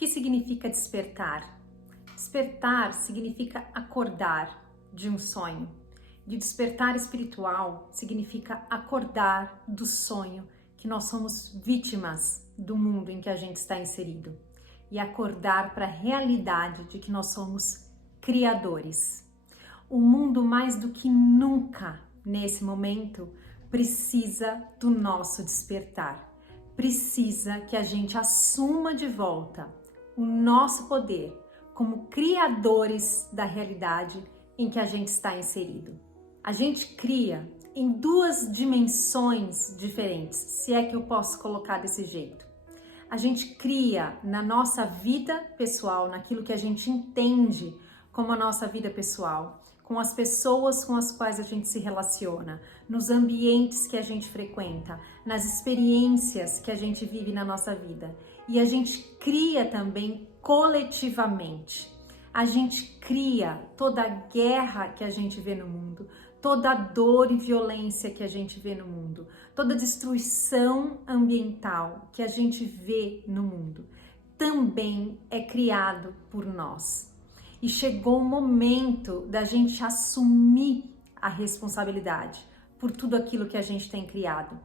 que significa despertar? Despertar significa acordar de um sonho. De despertar espiritual significa acordar do sonho que nós somos vítimas do mundo em que a gente está inserido e acordar para a realidade de que nós somos criadores. O mundo, mais do que nunca nesse momento, precisa do nosso despertar. Precisa que a gente assuma de volta o nosso poder como criadores da realidade em que a gente está inserido. A gente cria em duas dimensões diferentes, se é que eu posso colocar desse jeito. A gente cria na nossa vida pessoal, naquilo que a gente entende como a nossa vida pessoal, com as pessoas com as quais a gente se relaciona, nos ambientes que a gente frequenta, nas experiências que a gente vive na nossa vida. E a gente cria também coletivamente. A gente cria toda a guerra que a gente vê no mundo, toda a dor e violência que a gente vê no mundo, toda a destruição ambiental que a gente vê no mundo, também é criado por nós. E chegou o momento da gente assumir a responsabilidade por tudo aquilo que a gente tem criado.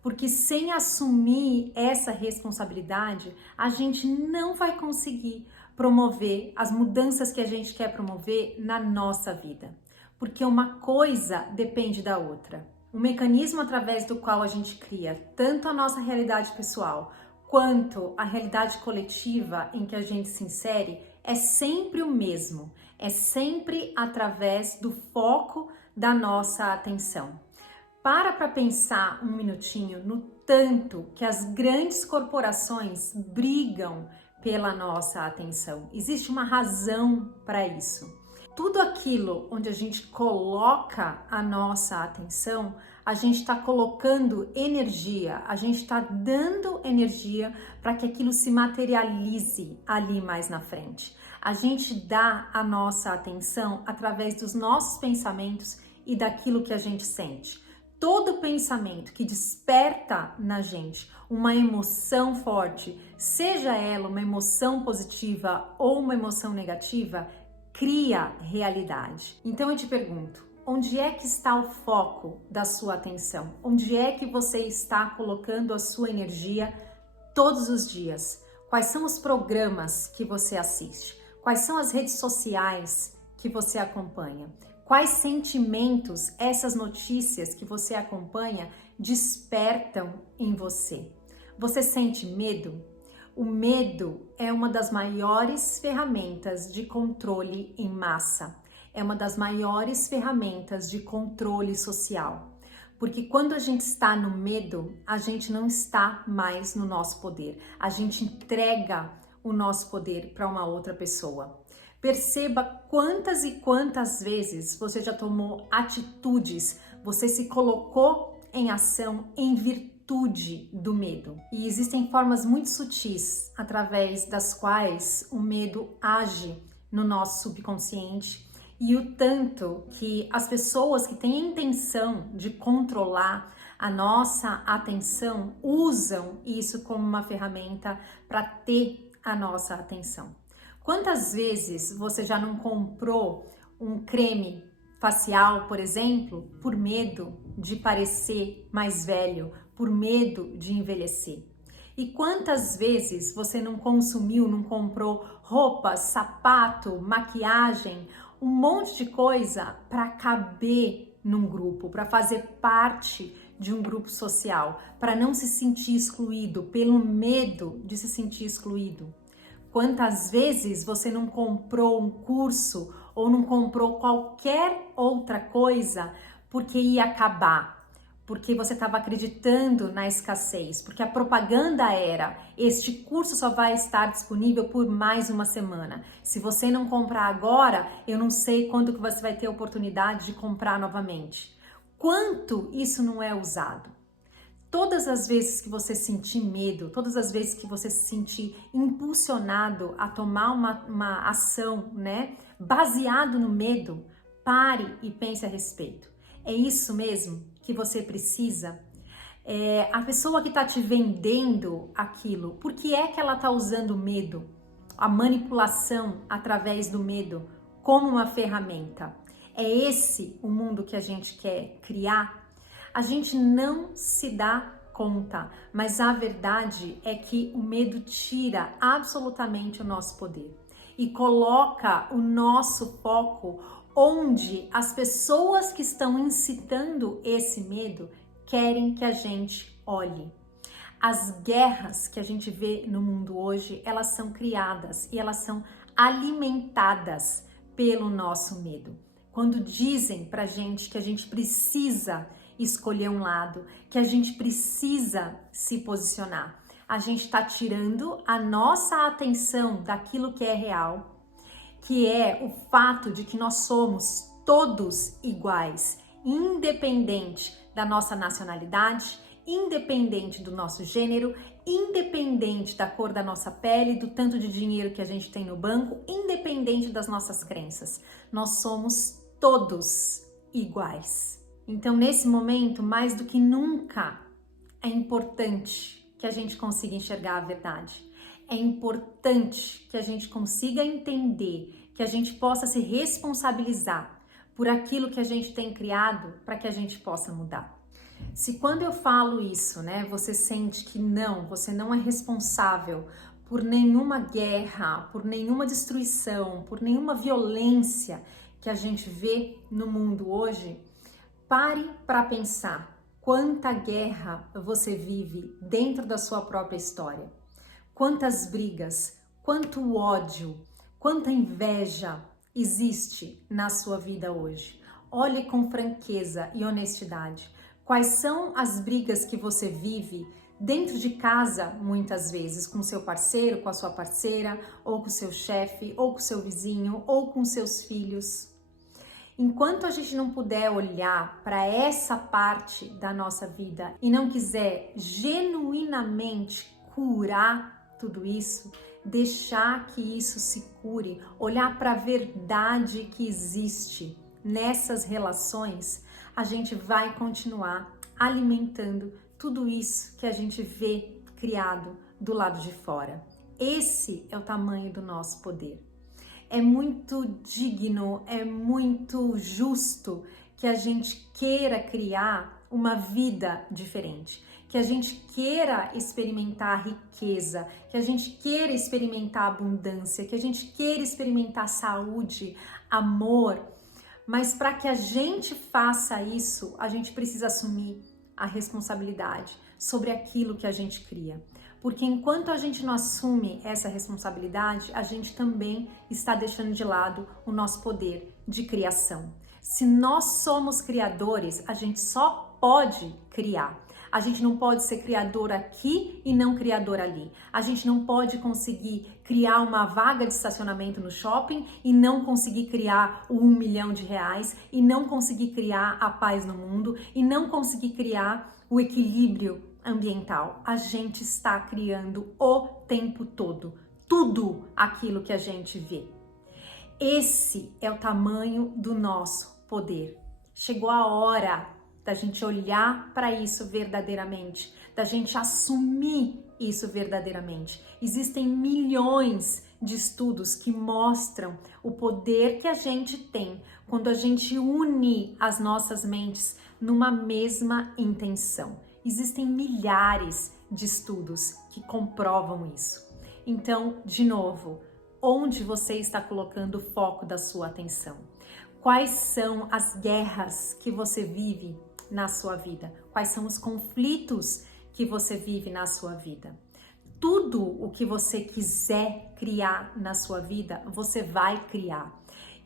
Porque sem assumir essa responsabilidade, a gente não vai conseguir promover as mudanças que a gente quer promover na nossa vida. Porque uma coisa depende da outra. O mecanismo através do qual a gente cria tanto a nossa realidade pessoal quanto a realidade coletiva em que a gente se insere é sempre o mesmo. É sempre através do foco da nossa atenção. Para pensar um minutinho no tanto que as grandes corporações brigam pela nossa atenção. Existe uma razão para isso. Tudo aquilo onde a gente coloca a nossa atenção, a gente está colocando energia, a gente está dando energia para que aquilo se materialize ali mais na frente. A gente dá a nossa atenção através dos nossos pensamentos e daquilo que a gente sente. Todo pensamento que desperta na gente uma emoção forte, seja ela uma emoção positiva ou uma emoção negativa, cria realidade. Então eu te pergunto, onde é que está o foco da sua atenção? Onde é que você está colocando a sua energia todos os dias? Quais são os programas que você assiste? Quais são as redes sociais que você acompanha? Quais sentimentos essas notícias que você acompanha despertam em você? Você sente medo? O medo é uma das maiores ferramentas de controle em massa. É uma das maiores ferramentas de controle social. Porque quando a gente está no medo, a gente não está mais no nosso poder. A gente entrega o nosso poder para uma outra pessoa. Perceba quantas e quantas vezes você já tomou atitudes, você se colocou em ação em virtude do medo. E existem formas muito sutis através das quais o medo age no nosso subconsciente e o tanto que as pessoas que têm a intenção de controlar a nossa atenção usam isso como uma ferramenta para ter a nossa atenção. Quantas vezes você já não comprou um creme facial, por exemplo, por medo de parecer mais velho, por medo de envelhecer? E quantas vezes você não consumiu, não comprou roupa, sapato, maquiagem, um monte de coisa para caber num grupo, para fazer parte de um grupo social, para não se sentir excluído, pelo medo de se sentir excluído? Quantas vezes você não comprou um curso ou não comprou qualquer outra coisa porque ia acabar, porque você estava acreditando na escassez, porque a propaganda era: este curso só vai estar disponível por mais uma semana. Se você não comprar agora, eu não sei quando que você vai ter a oportunidade de comprar novamente. Quanto isso não é usado? Todas as vezes que você sentir medo, todas as vezes que você se sentir impulsionado a tomar uma ação, né, baseado no medo, pare e pense a respeito. É isso mesmo que você precisa? A pessoa que está te vendendo aquilo, por que é que ela está usando medo a manipulação através do medo como uma ferramenta. É esse o mundo que a gente quer criar? A gente não se dá conta, mas a verdade é que o medo tira absolutamente o nosso poder e coloca o nosso foco onde as pessoas que estão incitando esse medo querem que a gente olhe. As guerras que a gente vê no mundo hoje, elas são criadas e elas são alimentadas pelo nosso medo. Quando dizem pra gente que a gente precisa escolher um lado, que a gente precisa se posicionar, a gente está tirando a nossa atenção daquilo que é real, que é o fato de que nós somos todos iguais, independente da nossa nacionalidade, independente do nosso gênero, independente da cor da nossa pele, do tanto de dinheiro que a gente tem no banco, independente das nossas crenças. Nós somos todos iguais. Então, nesse momento, mais do que nunca, é importante que a gente consiga enxergar a verdade. É importante que a gente consiga entender, que a gente possa se responsabilizar por aquilo que a gente tem criado para que a gente possa mudar. Se quando eu falo isso, você sente que você não é responsável por nenhuma guerra, por nenhuma destruição, por nenhuma violência que a gente vê no mundo hoje, pare para pensar quanta guerra você vive dentro da sua própria história. Quantas brigas, quanto ódio, quanta inveja existe na sua vida hoje. Olhe com franqueza e honestidade. Quais são as brigas que você vive dentro de casa, muitas vezes, com seu parceiro, com a sua parceira, ou com seu chefe, ou com seu vizinho, ou com seus filhos? Enquanto a gente não puder olhar para essa parte da nossa vida e não quiser genuinamente curar tudo isso, deixar que isso se cure, olhar para a verdade que existe nessas relações, a gente vai continuar alimentando tudo isso que a gente vê criado do lado de fora. Esse é o tamanho do nosso poder. É muito digno, é muito justo que a gente queira criar uma vida diferente, que a gente queira experimentar riqueza, que a gente queira experimentar abundância, que a gente queira experimentar saúde, amor. Mas para que a gente faça isso, a gente precisa assumir a responsabilidade sobre aquilo que a gente cria. Porque enquanto a gente não assume essa responsabilidade, a gente também está deixando de lado o nosso poder de criação. Se nós somos criadores, a gente só pode criar. A gente não pode ser criador aqui e não criador ali. A gente não pode conseguir criar uma vaga de estacionamento no shopping e não conseguir criar o 1 milhão de reais, e não conseguir criar a paz no mundo, e não conseguir criar o equilíbrio ambiental. A gente está criando o tempo todo, tudo aquilo que a gente vê. Esse é o tamanho do nosso poder. Chegou a hora da gente olhar para isso verdadeiramente, da gente assumir isso verdadeiramente. Existem milhões de estudos que mostram o poder que a gente tem quando a gente une as nossas mentes numa mesma intenção. Existem milhares de estudos que comprovam isso. Então, de novo, onde você está colocando o foco da sua atenção? Quais são as guerras que você vive na sua vida? Quais são os conflitos que você vive na sua vida? Tudo o que você quiser criar na sua vida, você vai criar.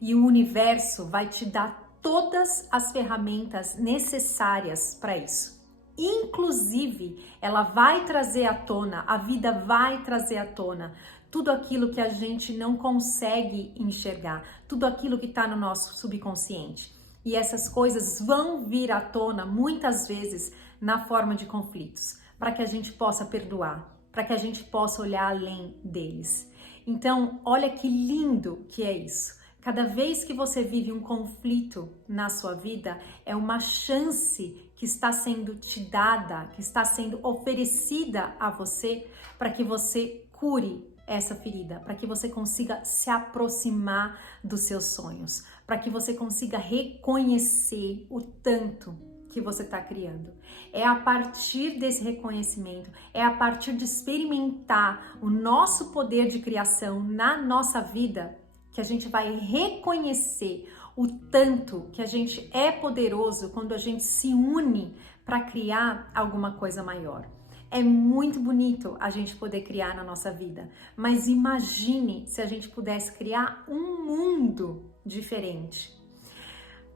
E o universo vai te dar todas as ferramentas necessárias para isso. Inclusive, ela vai trazer à tona, a vida vai trazer à tona tudo aquilo que a gente não consegue enxergar, tudo aquilo que está no nosso subconsciente. E essas coisas vão vir à tona muitas vezes na forma de conflitos, para que a gente possa perdoar, para que a gente possa olhar além deles. Então, olha que lindo que é isso. Cada vez que você vive um conflito na sua vida, é uma chance que está sendo te dada, que está sendo oferecida a você, para que você cure essa ferida, para que você consiga se aproximar dos seus sonhos, para que você consiga reconhecer o tanto que você está criando. É a partir desse reconhecimento, é a partir de experimentar o nosso poder de criação na nossa vida que a gente vai reconhecer o tanto que a gente é poderoso quando a gente se une para criar alguma coisa maior. É muito bonito a gente poder criar na nossa vida, mas imagine se a gente pudesse criar um mundo diferente.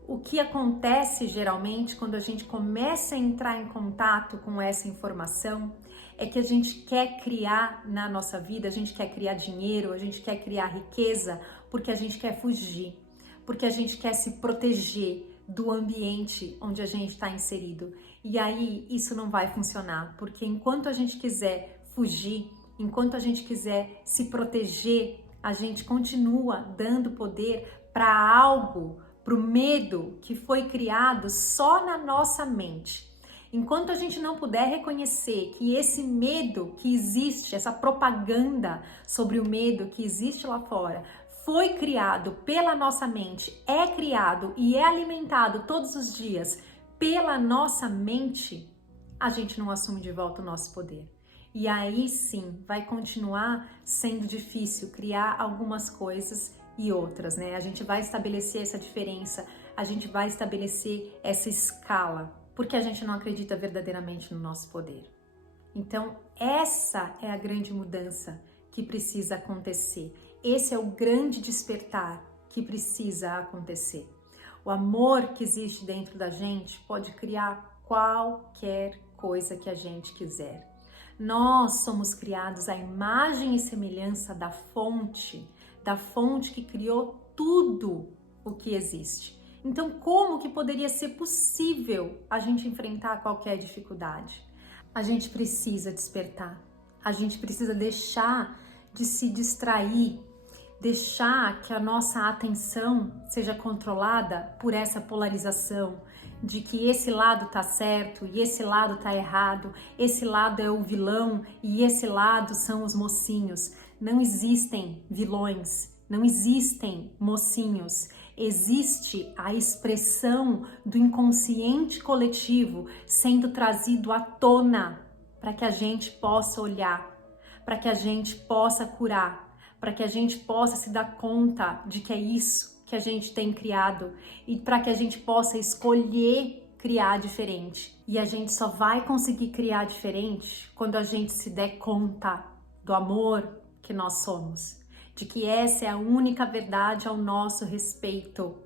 O que acontece geralmente quando a gente começa a entrar em contato com essa informação é que a gente quer criar na nossa vida, a gente quer criar dinheiro, a gente quer criar riqueza, porque a gente quer fugir, porque a gente quer se proteger do ambiente onde a gente está inserido. E aí isso não vai funcionar, porque enquanto a gente quiser fugir, enquanto a gente quiser se proteger, a gente continua dando poder para algo, para o medo que foi criado só na nossa mente. Enquanto a gente não puder reconhecer que esse medo que existe, essa propaganda sobre o medo que existe lá fora, foi criado pela nossa mente, é criado e é alimentado todos os dias pela nossa mente, a gente não assume de volta o nosso poder. E aí sim, vai continuar sendo difícil criar algumas coisas e outras, né? A gente vai estabelecer essa diferença, a gente vai estabelecer essa escala, porque a gente não acredita verdadeiramente no nosso poder. Então, essa é a grande mudança que precisa acontecer. Esse é o grande despertar que precisa acontecer. O amor que existe dentro da gente pode criar qualquer coisa que a gente quiser. Nós somos criados à imagem e semelhança da fonte que criou tudo o que existe. Então, como que poderia ser possível a gente enfrentar qualquer dificuldade? A gente precisa despertar, a gente precisa deixar de se distrair, deixar que a nossa atenção seja controlada por essa polarização de que esse lado tá certo e esse lado tá errado, esse lado é o vilão e esse lado são os mocinhos. Não existem vilões, não existem mocinhos. Existe a expressão do inconsciente coletivo sendo trazido à tona para que a gente possa olhar, para que a gente possa curar, para que a gente possa se dar conta de que é isso que a gente tem criado e para que a gente possa escolher criar diferente. E a gente só vai conseguir criar diferente quando a gente se der conta do amor que nós somos, de que essa é a única verdade ao nosso respeito,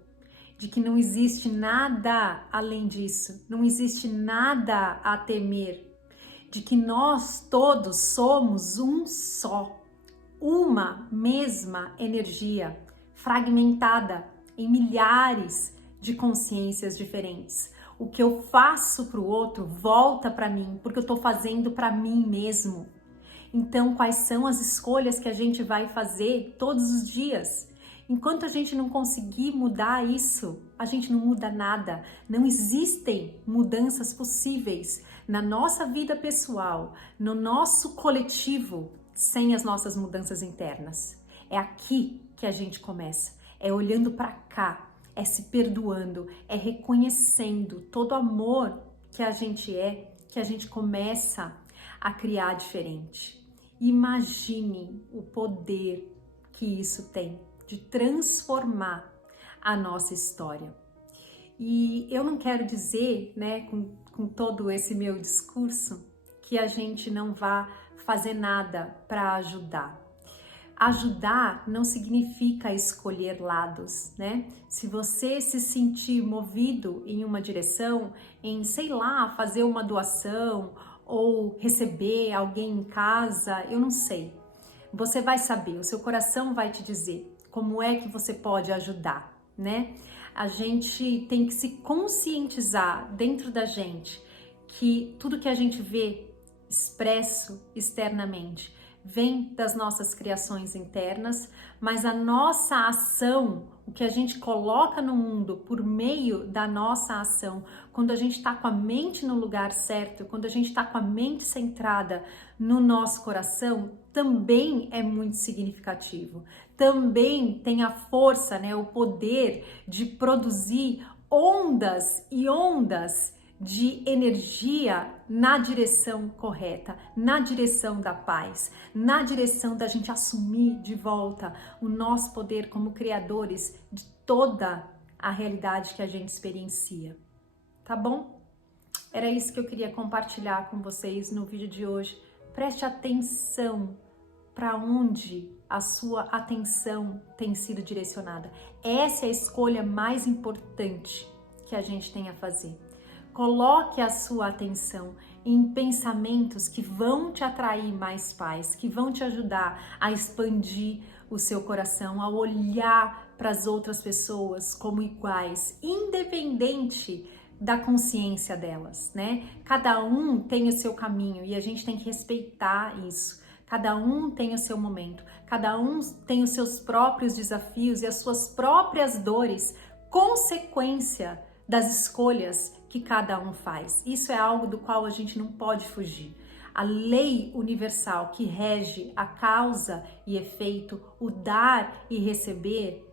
de que não existe nada além disso, não existe nada a temer, de que nós todos somos um só, uma mesma energia, fragmentada em milhares de consciências diferentes. O que eu faço para o outro volta para mim, porque eu estou fazendo para mim mesmo. Então, quais são as escolhas que a gente vai fazer todos os dias? Enquanto a gente não conseguir mudar isso, a gente não muda nada. Não existem mudanças possíveis na nossa vida pessoal, no nosso coletivo, sem as nossas mudanças internas. É aqui que a gente começa, é olhando para cá, é se perdoando, é reconhecendo todo o amor que a gente é, que a gente começa a criar diferente. Imagine o poder que isso tem de transformar a nossa história. E eu não quero dizer, né, com todo esse meu discurso, que a gente não vá fazer nada para ajudar. Ajudar não significa escolher lados, né? Se você se sentir movido em uma direção, em, sei lá, fazer uma doação ou receber alguém em casa, eu não sei. Você vai saber, o seu coração vai te dizer como é que você pode ajudar, né? A gente tem que se conscientizar dentro da gente que tudo que a gente vê expresso externamente vem das nossas criações internas, mas a nossa ação, o que a gente coloca no mundo por meio da nossa ação, quando a gente está com a mente no lugar certo, quando a gente está com a mente centrada no nosso coração, também é muito significativo. Também tem a força, né, o poder de produzir ondas e ondas de energia na direção correta, na direção da paz, na direção da gente assumir de volta o nosso poder como criadores de toda a realidade que a gente experiencia. Tá bom? Era isso que eu queria compartilhar com vocês no vídeo de hoje. Preste atenção para onde a sua atenção tem sido direcionada. Essa é a escolha mais importante que a gente tem a fazer. Coloque a sua atenção em pensamentos que vão te atrair mais paz, que vão te ajudar a expandir o seu coração, a olhar para as outras pessoas como iguais, independente da consciência delas, né? Cada um tem o seu caminho e a gente tem que respeitar isso. Cada um tem o seu momento, cada um tem os seus próprios desafios e as suas próprias dores, consequência das escolhas que cada um faz. Isso é algo do qual a gente não pode fugir. A lei universal que rege a causa e efeito, o dar e receber,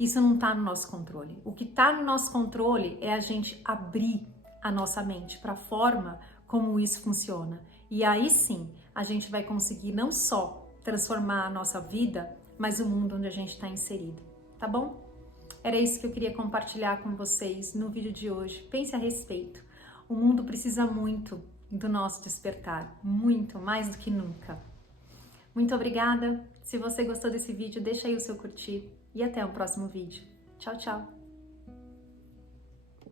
isso não está no nosso controle. O que está no nosso controle é a gente abrir a nossa mente para a forma como isso funciona. E aí sim, a gente vai conseguir não só transformar a nossa vida, mas o mundo onde a gente está inserido. Tá bom? Era isso que eu queria compartilhar com vocês no vídeo de hoje. Pense a respeito. O mundo precisa muito do nosso despertar, muito, mais do que nunca. Muito obrigada. Se você gostou desse vídeo, deixa aí o seu curtir e até o próximo vídeo. Tchau, tchau.